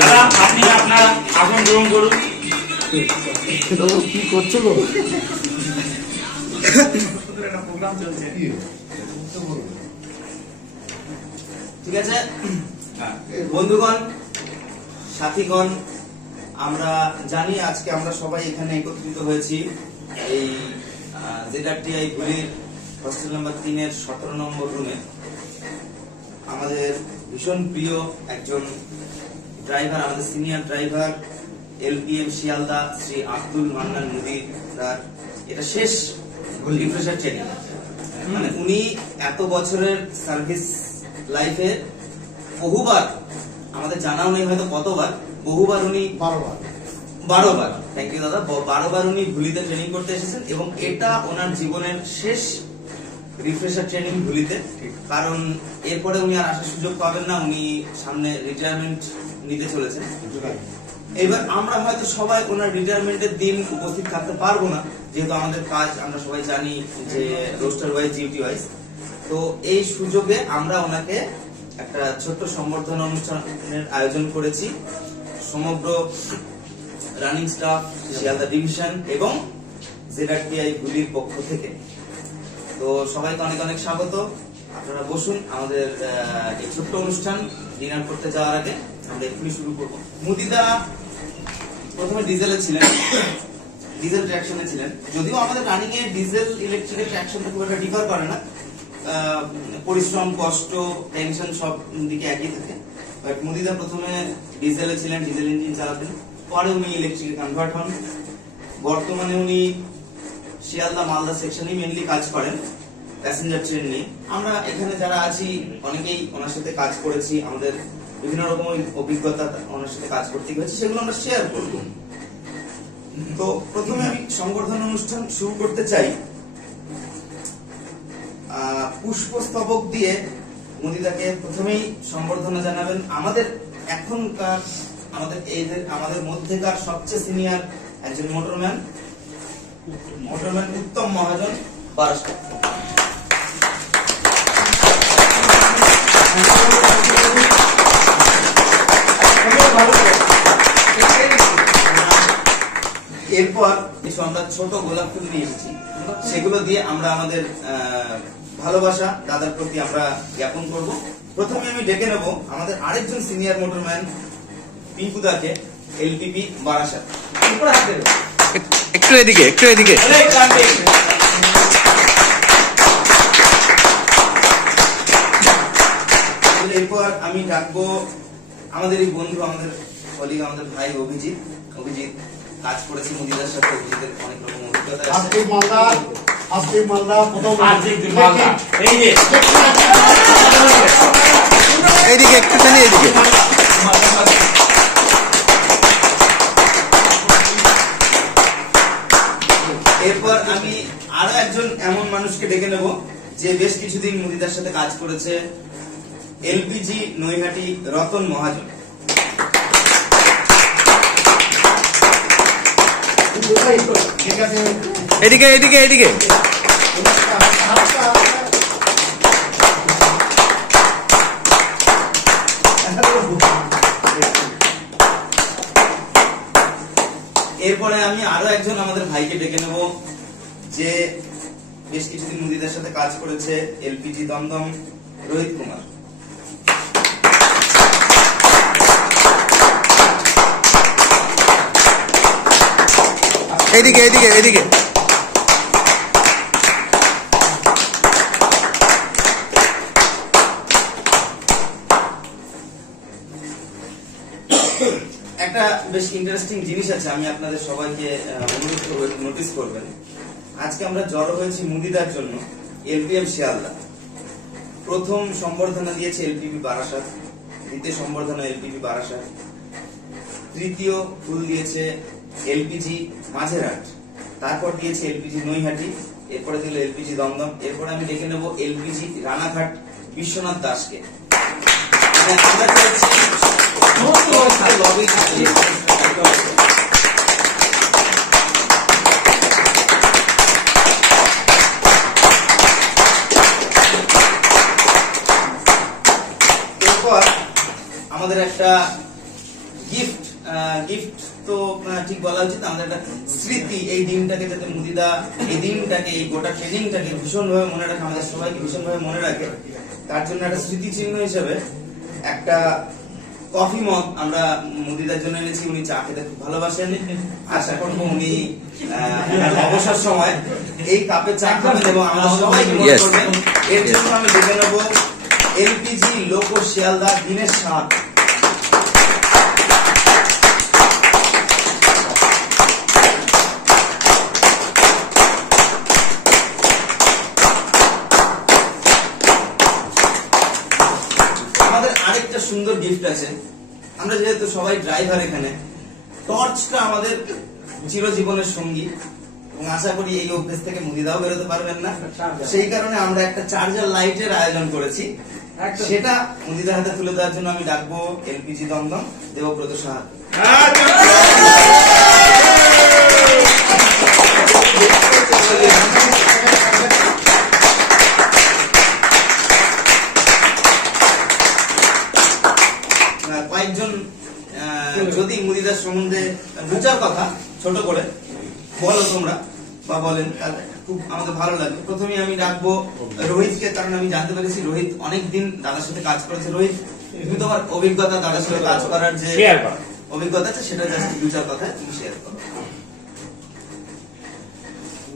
দাদা আপনি আপনার আসন গ্রহণ করুন। কি করছো গো? প্রোগ্রাম চলছে, ঠিক আছে বন্ধুগণ, সাথীগণ, আমরা জানি আজকে আমরা সবাই এখানে একত্রিত হয়েছি এই ZRTI ভুলির হস্টেল নাম্বার 3-এর 17 নম্বর রুমে। আমাদের ভীষণ প্রিয় একজন ড্রাইভার, আমাদের senior driver LPM Sealdah Shri Abdul Mannan মুদির, এটা শেষ রিফ্রেশার ট্রেনিং। মানে উনি এত বছরের সার্ভিস লাইফে বহুবার, আমাদের জানাও নেই হয়তো কতবার, বহুবার উনি 12 বার, থ্যাংক ইউ দাদা, 12 বার উনি ভুলিতে ট্রেনিং করতে এসেছেন এবং এটা ওনার জীবনের শেষ রিফ্রেশার ট্রেনিং ভুলিতে। কারণ এরপরে উনি আর আসার সুযোগ পাবেন না, উনি সামনে রিটায়ারমেন্ট নিতে চলেছেন। এবার আমরা হয়তো সবাই ওনার রিটায়ারমেন্টের দিন উপস্থিত থাকতে পারবো না, যেহেতু আমাদের কাজ আমরা সবাই জানি যে রোস্টার ওয়াইজ, ডিউটি ওয়াইজ। তো এই সুযোগে আমরা ওনাকে একটা ছোট্ট সম্বর্ধনা অনুষ্ঠানের আয়োজন করেছি সমগ্র রানিং স্টাফ, শিয়ালদা ডিভিশন এবং ZRTI ভুলির পক্ষ থেকে। তো সবাইকে অনেক অনেক স্বাগত। আপনারা বসুন। আমাদের এই ছোট্ট অনুষ্ঠান ডিনার করতে যাওয়ার আগে আমরা এক্ষুনি শুরু করবো। মুদিদা প্রথমে ডিজেলে ছিলেন, ডিজেল ট্র্যাকশনে ছিলেন, যদিও আমাদের রানিং এ ডিজেল ইলেকট্রিকের ট্র্যাকশনটা খুব একটা ডিফার করে না, পরিশ্রম, কষ্ট, টেনশন সব দিকে একই থাকে। বাট মুদিদা প্রথমে ডিজেলে ছিলেন, ডিজেল ইঞ্জিন চালাতেন, পরে উনি ইলেকট্রিকে কনভার্ট হন। বর্তমানে উনি শিয়ালদা মালদা সেকশনে মেইনলি কাজ করেন প্যাসেঞ্জার ট্রেন নিয়ে। আমরা এখানে যারা আছি অনেকেই ওনার সাথে কাজ করেছি, আমাদের বিভিন্ন রকম অভিজ্ঞতা ওনার সাথে কাজ করতে হয়েছে, সেগুলো আমরা শেয়ার করব। তো প্রথমে আমি সংবর্ধনা অনুষ্ঠান শুরু করতে চাই পুষ্পস্তবক দিয়ে। মুদিদাকে প্রথমেই সম্বর্ধনা জানাবেন আমাদের এখনকার, আমাদের মধ্যেকার সবচেয়ে সিনিয়র একজন মোটরম্যান উত্তম মহাজন বারাসাত। এরপর কিছু আমরা ছোট গোলাপ ফুল নিয়ে এসেছি, সেগুলো দিয়ে আমরা আমাদের ভালোবাসা দাদার প্রতি আমরা জ্ঞাপন করব। প্রথমে আমি ডেকে নেব আমাদের আরেকজন সিনিয়র মোটরম্যান পিঙ্কুদাকে, LPP বারাসাত। একটু এদিকে, একটু এদিকে। এরপর আমি ডাকবো আমাদের এই বন্ধু, আমাদের কলিগ, আমাদের ভাই অভিজিৎ। অভিজিৎ কাজ করেছে মুদিদার সাথে, অভিজিতের অনেক রকম অভিজ্ঞতা আছে। এইদিকে একটুখানি, এইদিকে। এরপর আমি আরো একজন এমন মানুষকে ডেকে নেব যে বেশ কিছুদিন মুদিদার সাথে কাজ করেছে, LPG নৈহাটি রতন মহাজন। এদিকে, এদিকে, এদিকে। এরপরে আমি আরো একজন আমাদের ভাইকে ডেকে নেব যে বেশ কিছুদিন মুদিদার সাথে কাজ করেছে, LPG দমদম রোহিত কুমার। এদিকে, এদিকে, এদিকে। একটা বেশ ইন্টারেস্টিং জিনিস আছে, আমি আপনাদের সবাইকে অনুরোধ করব নোটিস করবেন। আজকে আমরা জড়ো হয়েছি মুদিদার জন্য LPM শিয়ালদা। প্রথম সম্বর্ধনা দিয়েছে LPP বারাসাত, দ্বিতীয় সম্বর্ধনা LPP বারাসাত, তৃতীয় ফুল দিয়েছে LPG মাঝেরহাট, তারপর দিয়েছে LPG নৈহাটি, এরপরে দিল LPG দমদম। এরপরে আমি ডেকে নেব LPG রানাঘাট বিশ্বনাথ দাসকে। আমাদের একটা গিফট তো ঠিক বলা উচিত, আমাদের একটা স্মৃতি। এই দিনটাকে যাতে মুদিদা এই দিনটাকে, এই গোটা ট্রেনিংটাকে ভীষণভাবে মনে রাখে, আমাদের সবাইকে ভীষণভাবে মনে রাখে, তার জন্য একটা স্মৃতিচিহ্ন হিসেবে একটা কফি মগ আমরা মুদিদার জন্য এনেছি। উনি চা খেতে খুব ভালোবাসেন, আশা করবো উনি অবসর সময় এই কাপে চা খাবেন এবং আমরা সবাইকে মনে করবেন। এর জন্য আমি ডেকে নেবো এলপিজি লোকো শিয়ালদা দিনের স্বাদ। আমাদের আরেকটা সুন্দর গিফট আছে। আমরা যেহেতু সবাই ড্রাইভার, এখানে টর্চটা আমাদের চিরজীবনের সঙ্গী এবং আশা করি এই অভ্যেস থেকে মুদিদাও বেরোতে পারবেন না। সেই কারণে আমরা একটা চার্জার লাইটের আয়োজন করেছি, সেটা মুদিদার হাতে তুলে দেওয়ার জন্য আমি ডাকবো এলপিজি দমদম দেবব্রত সাহা। কয়েকজন যদি মুদিদার সম্বন্ধে দু চার কথা ছোট করে বলো তোমরা বা বলেন, তাহলে খুব আমাদের ভালো লাগবে। প্রথমে আমি ডাকবো রোহিতকে, কারণ আমি জানতে পেরেছি রোহিত অনেকদিন দাদার সাথে কাজ করেছে। রোহিত, তুমি তোমার অভিজ্ঞতা, দাদার সাথে কাজ করার যে অভিজ্ঞতা আছে সেটা জাস্ট দু चार কথা তুমি শেয়ার করো।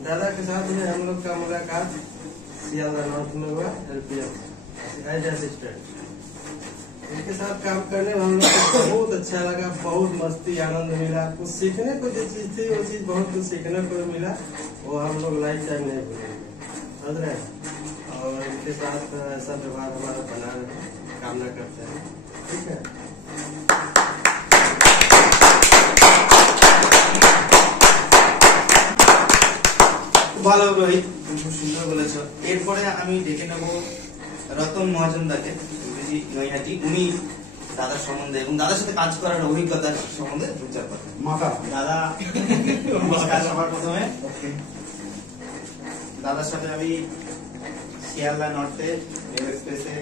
दादा के साथ में हम लोग का मुलाकात सियालदा नॉर्थ में हुआ, एलपीएस एज असिस्टेंट। इनके साथ काम करने में हम लोग को बहुत अच्छा लगा, बहुत मस्ती आनंद मिला, कुछ सीखने को जो चीज थी वो चीज बहुत कुछ सीखने को मिला, वो हम लोग लाइफ टाइम नहीं भूलेंगे, समझ रहे हैं। और इनके साथ ऐसा व्यवहार हमारा बना रहे कामना करते हैं, ठीक है। ভালো রোহিত, তুমি খুব সুন্দর বলেছো। এরপরে আমি ডেকে নেবো রতন মহাজনদাকে, নৈহাটি। উনি দাদার সম্বন্ধে এবং দাদার সাথে কাজ করার অভিজ্ঞতার সম্বন্ধে দু চার কথা। দাদা নমস্কার। সবার প্রথমে দাদার সাথে আমি শিয়ালদা নর্থে রেল এক্সপ্রেসে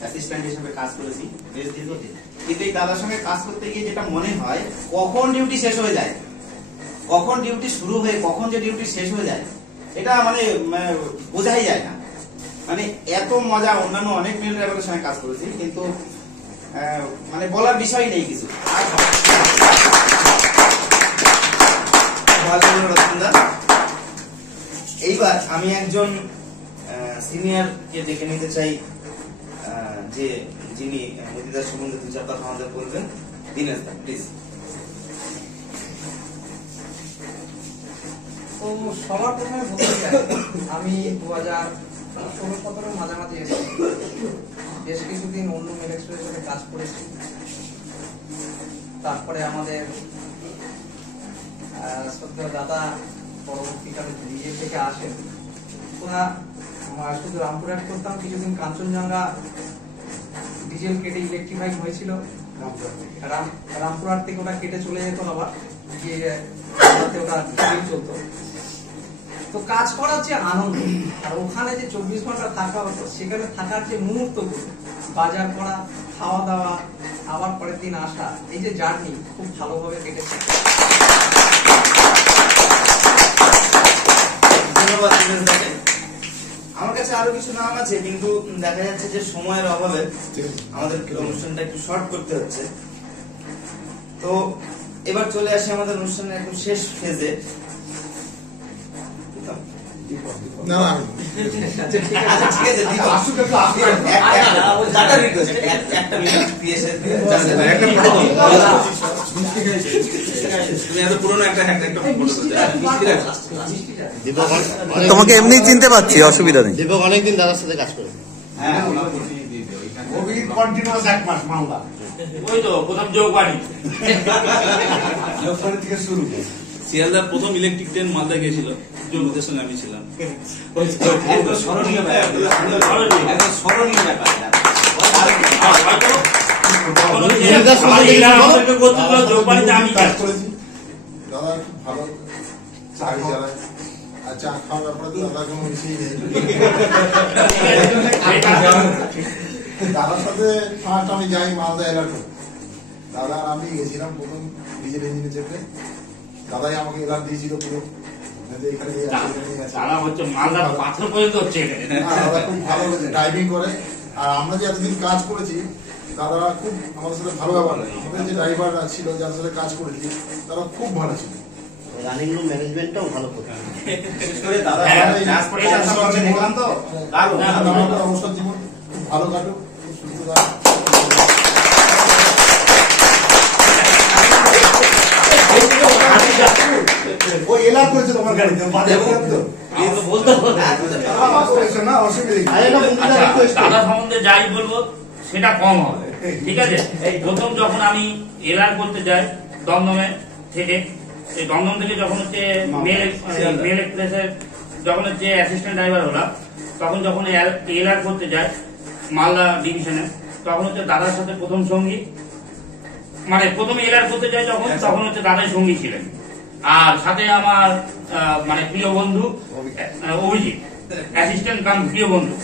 অ্যাসিস্ট্যান্ট হিসেবে কাজ করেছি বেশ দীর্ঘদিন। কিন্তু এই দাদার সঙ্গে কাজ করতে গিয়ে যেটা মনে হয়, কখন ডিউটি শেষ হয়ে যায়, কখন ডিউটি শুরু হয়ে কখন যে ডিউটি শেষ হয়ে যায়, এটা মানে বোঝাই যায় না। মানে এত মজা। অন্যান্য অনেক মেল ড্রাইভারের সঙ্গে কাজ করেছি, কিন্তু মানে বলার বিষয় নেই কিছু। এইবার আমি একজন সিনিয়র কে ডেকে নিতে চাই, যে যিনি মুদিদার সম্বন্ধে দু চার কথা আমাদের বলবেন। দিনেশ দা, প্লিজ। তো সবার প্রথমে বলতে চাই, আমি 2016-17 মাঝামাঝি এসেছি, বেশ কিছুদিন অন্য মেল এক্সপ্রেসের সাথে কাজ করেছি। তারপরে আমাদের শ্রদ্ধেয় দাদা পরবর্তীকালে ডিজেল থেকে আসেন। ওরা শুধু রামপুরহাট করতাম, কিছুদিন কাঞ্চনজঙ্ঘা ডিজেল কেটে ইলেকট্রিফাই হয়েছিল, রামপুরহাট থেকে ওটা কেটে চলে যেত আবার গিয়ে ওটা ডিজেল চলতো। তো কাজ করার যে আনন্দ, আর ওখানে যে 24 ঘন্টা থাকা হতো, সেখানে থাকার যে মুহূর্তগুলো, বাজার করা, খাওয়া দাওয়া, আবার পরের দিন আসা, এই যে জার্নি খুব ভালোভাবে কেটেছে। ধন্যবাদ দিনেশ দাকে। আমার কাছে আরো কিছু নাম আছে, কিন্তু দেখা যাচ্ছে যে সময়ের অভাবে আমাদের অনুষ্ঠানটা একটু শর্ট করতে হচ্ছে। তো এবার চলে আসি আমাদের অনুষ্ঠানের একদম শেষ ফেজে। তোমাকে এমনি চিনতে পারছি, অসুবিধা নেই। দীপক অনেকদিন দাদার সাথে কাজ করে। কন্টিনিউয়াস 1 মাস মামলা। ওই তো প্রথম যোগবাণী থেকে শুরু। শিয়ালদার প্রথম ইলেকট্রিক ট্রেন মালদা গিয়েছিল, যোগীদের সঙ্গে আমি ছিলাম। একদম স্মরণীয় ব্যাপার। যোগবাণীতে আমি কাজ করেছি। দাদা খুব ভালো চাকরি চালায়, আর চা খাওয়ার ব্যাপারে তো দাদা কোনো মিশিয়ে নেই। দাদার সাথে ফার্স্ট আমি যাই মালদা এলাকা, দাদা আর আমি গেছিলাম প্রথম ডিজেল ইঞ্জিনে চেপে, দাদাই আমাকে এলার দিয়েছিল পুরো যে এখানে এই আছে, এখানে এই আছে। তারা হচ্ছে মালদার পাথর পর্যন্ত হচ্ছে এখানে। দাদা খুব ভালো ড্রাইভিং করে। আর আমরা যে এতদিন কাজ করেছি, দাদারা খুব আমাদের সাথে ভালো ব্যবহার। আমাদের যে ড্রাইভার ছিল যার সাথে কাজ করেছি তারা খুব ভালো ছিল। রানিং রুম ম্যানেজমেন্টটাও ভালো করতে হবে। বিশেষ করে দাদা হ্যাঁ, ট্রান্সপোর্টেশন সম্পর্কে দেখলাম তো দারুণ। আমাদের অবসর জীবন খুব ভালো কাটুক, খুব সুস্থ থাকুক। ওই এলার করেছে তোমার গাড়িতে বাজে তো আমি তো বলতে হবে। না অসুবিধা নেই। আর এটা বন্ধুরা আচ্ছা, একটু extra। দাদা সম্বন্ধে যাই বলবো সেটা কম হবে, ঠিক আছে? এই প্রথম যখন আমি এলার করতে যাই দমদমে থেকে, এই দমদম থেকে যখন হচ্ছে মেল এক্সপ্রেসের যখন হচ্ছে অ্যাসিস্ট্যান্ট ড্রাইভার হলাম, তখন যখন এলার করতে যাই মালদা ডিভিশনে, তখন হচ্ছে দাদার সাথে প্রথম সঙ্গী, মানে প্রথমে এলার করতে যাই যখন, তখন হচ্ছে দাদাই সঙ্গী ছিলেন। আর সাথে আমার মানে প্রিয় বন্ধু অভিজিৎ, অ্যাসিস্ট্যান্ট কাম প্রিয় বন্ধু,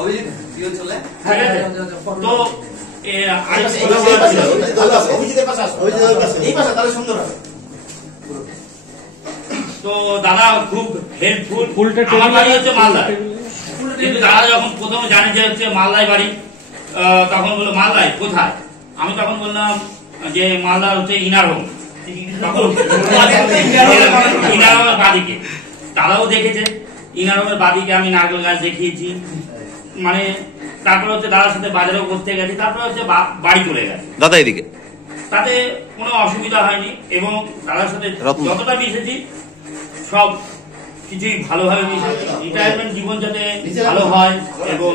অভিজিৎ কি চলে ঠিক আছে? তো অভিজিতের পাশে আসো, অভিজিতের পাশে। এই পাশে তাহলে সুন্দর হবে। তো দাদা খুব হেল্পফুল। আমার বাড়ি হচ্ছে মালদা, কিন্তু দাদা যখন প্রথমে জানে যে হচ্ছে মালদায় বাড়ি, তখন বললো মালদায় কোথায়? আমি তখন বললাম যে মালদা হচ্ছে ইনার হোম। তখন ইনার হোমের বাদিকে দাদাও দেখেছে, ইনার হোমের বাদিকে আমি নারকেল গাছ দেখিয়েছি, মানে তারপরে হচ্ছে দাদার সাথে বাজারেও করতে গেছি, তারপরে হচ্ছে বাড়ি চলে গেছে। দাদা এদিকে তাতে কোনো অসুবিধা হয়নি এবং দাদার সাথে রত্ন। যতটা মিশেছি সব কিছুই ভালোভাবে মিশেছি। রিটায়ারমেন্ট জীবন যাতে ভালো হয় এবং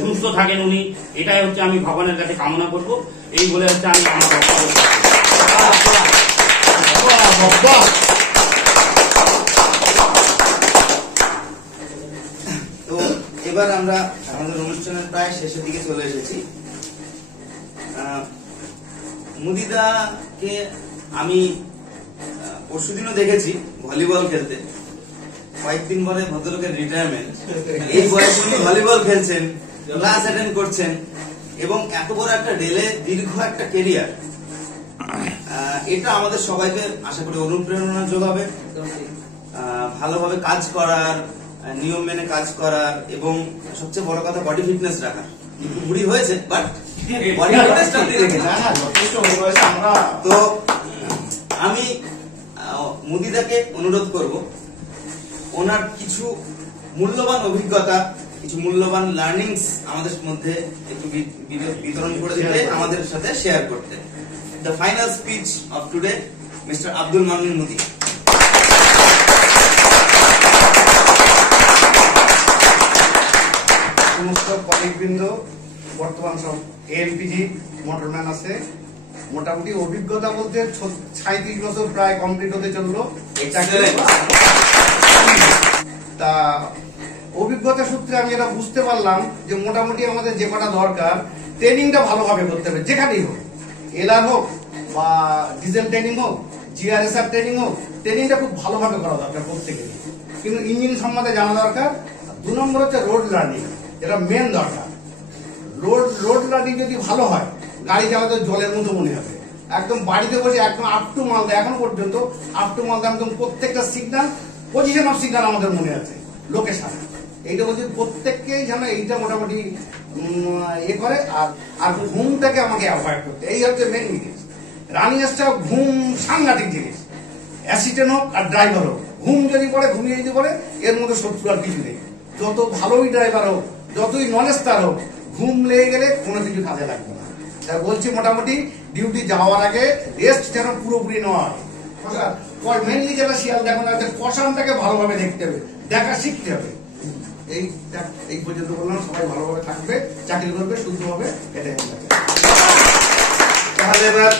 সুস্থ থাকেন উনি, এটাই হচ্ছে আমি ভগবানের কাছে কামনা করব। এই বলে হচ্ছে আমি আমার বক্তব্য শেষ করছি। তো এবার আমরা আমাদের অনুষ্ঠানের প্রায় শেষের দিকে চলে এসেছি। মুদিদাকে আমি পরশুদিনও দেখেছি ভলিবল খেলতে। কয়েকদিন পরে ভদ্রলোকের রিটায়ারমেন্ট, এই বয়সে উনি ভলিবল খেলছেন, ক্লাস অ্যাটেন্ড করছেন এবং এত বড় একটা ডেলে দীর্ঘ একটা কেরিয়ার, এটা আমাদের সবাইকে আশা করি অনুপ্রেরণা যোগাবে, ভালোভাবে কাজ করার, নিয়ম মেনে কাজ করার এবং সবচেয়ে বড় কথা বডি ফিটনেস রাখার। বুড়ি হয়েছে বাট বডি ফিটনেসটা আপনি রেখেছেন। হ্যাঁ, যথেষ্ট হয়ে গেছে। আমরা তো আমি মুদিদাকে অনুরোধ করব ওনার কিছু মূল্যবান অভিজ্ঞতা, কিছু মূল্যবান লার্নিংস আমাদের মধ্যে একটু বিতরণ করে দিতে, আমাদের সাথে শেয়ার করতে। The final speech of today, mister Abdul Mamun মুদি। সমস্ত কলিগবৃন্দ, বর্তমান সব এএলপিজি মোটরম্যান আছে, মোটামুটি অভিজ্ঞতা বলতে 37 বছর প্রায় কমপ্লিট হতে চললো। তা অভিজ্ঞতা সূত্রে আমি এটা বুঝতে পারলাম যে মোটামুটি আমাদের যে কটা দরকার, ট্রেনিংটা ভালোভাবে করতে হবে, যেখানেই হোক, এলআর হোক বা ডিজেল ট্রেনিং হোক, জিআরএসআর ট্রেনিং হোক, ট্রেনিংটা খুব ভালোভাবে করা দরকার প্রত্যেকেরই। কিন্তু ইঞ্জিন সম্বন্ধে জানা দরকার। 2 নম্বর হচ্ছে রোড লার্নিং, এটা মেন দরকার। রোড লার্নিং যদি ভালো হয়, গাড়ি চালাতে জলের মতো মনে হবে। একদম বাড়িতে বসে একদম আপ টু মালদা, এখন পর্যন্ত আপ টু মালদা একদম প্রত্যেকটা সিগন্যাল, পজিশন অফ সিগন্যাল আমাদের মনে আছে, লোকেশন। এইটা বলছি প্রত্যেককেই যেন এইটা মোটামুটি করে। আর ঘুমটাকে আমাকে অ্যাভয়েড করতে, এই হচ্ছে মেন জিনিস। রানিং স্টাফ ঘুম সাংঘাতিক জিনিস, অ্যাসিস্ট্যান্ট হোক আর ড্রাইভার হোক, ঘুম যদি পড়ে, ঘুমিয়ে যদি পড়ে, এর মধ্যে শত্রু আর কিছু নেই। যত ভালোই ড্রাইভার হোক, যতই নন স্টার হোক, ঘুম লেগে গেলে কোনো কিছু কাজে লাগবে না। তাই বলছি মোটামুটি ডিউটি যাওয়ার আগে রেস্ট যেন পুরোপুরি নেওয়া হয়। মেনলি যেটা শিয়াল দেখো না, কষানটাকে ভালোভাবে দেখতে হবে, দেখা শিখতে হবে। এই পর্যন্ত বললাম, সবাই ভালোভাবে থাকবে, চাকরি করবে, শুদ্ধ হবে, এটাই তাহলে এবার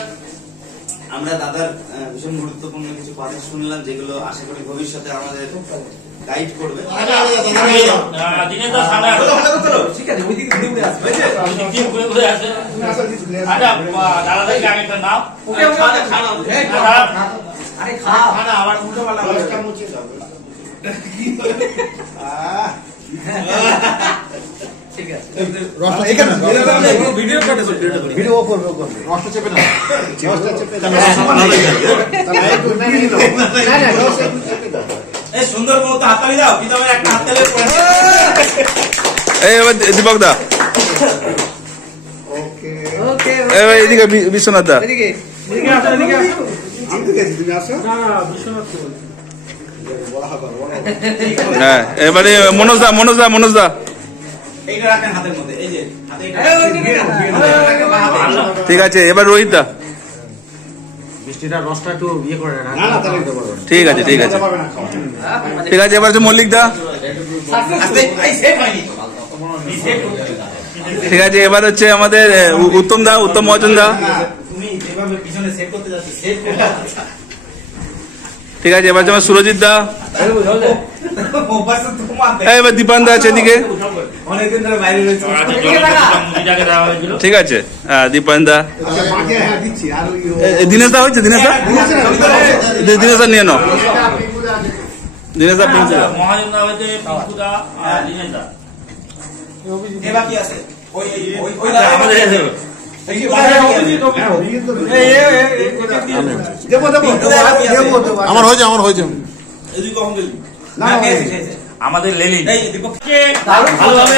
আমরা দাদার ভীষণ গুরুত্বপূর্ণ কিছু কথা শুনলাম, যেগুলো আশা করি ভবিষ্যতে আমাদের গাইড করবে। দিনের তো সামনে ঠিক আছে, ওইদিকে ঘুরে ঘুরে আসবে। ঘুরে ঘুরে আসে। আচ্ছা দাদাদেরকে আগে একটা নাম আরে খানা আবার উল্টো পাল্টা ঠিক আছে। রসটা চেপে না, ভিডিও কাটে তো ভিডিও ও করবে রসটা চেপে না, রসটা চেপে না। এই সুন্দর বউ তো হাততালি দাও, পিতামের একটা হাততালি পড়ে এই এবার দীপক দা, ওকে এবার এদিকে বিশ্বনাথ দা। এদিকে হ্যাঁ এবারে মনোজ দা, মনোজ দা। এইটা রাখেন হাতের মধ্যে, এই যে হাতে এটা ঠিক আছে, এবার রোহিত দা। মিষ্টিটা রসটা একটু ইয়ে করে না। ঠিক আছে ঠিক আছে ঠিক আছে, এবার হচ্ছে মল্লিক দা। আস্তে এই সেট হয়নি। ঠিক আছে, এবার হচ্ছে আমাদের উত্তম দা, উত্তম মহাজন দা। তুমি যেভাবে পিছনে সেট করতে যাচ্ছ, সেট করতে ঠিক আছে, এবার হচ্ছে আমার সুরজিৎ দা। মোবাইল তো তোমার এই এবার দীপান দা আছে এদিকে। অনেকদিন ধরে বাইরে রয়েছে। মুড়িটাকে দেওয়া হয়েছিল। ঠিক আছে, দীপান দা। দিচ্ছি আর দিনেশ দা হয়েছে, দিনেশ দা, দিনেশ দা নিয়ে নাও। দিনেশ দা প্রিন্স দা। মহাজন দা হয়েছে, পিঙ্কু দা আর দিনেশ দা। কে বাকি আছে? ওই ওই ওই আমাদের এসে এই যে বাইরে বাকি আছে। দেবো দেবো দেবো, আমার হয়েছে এদিকে কখন গেলি? না খেয়েছে খেয়েছে। আমাদের লেলিন এই দীপক ভালোভাবে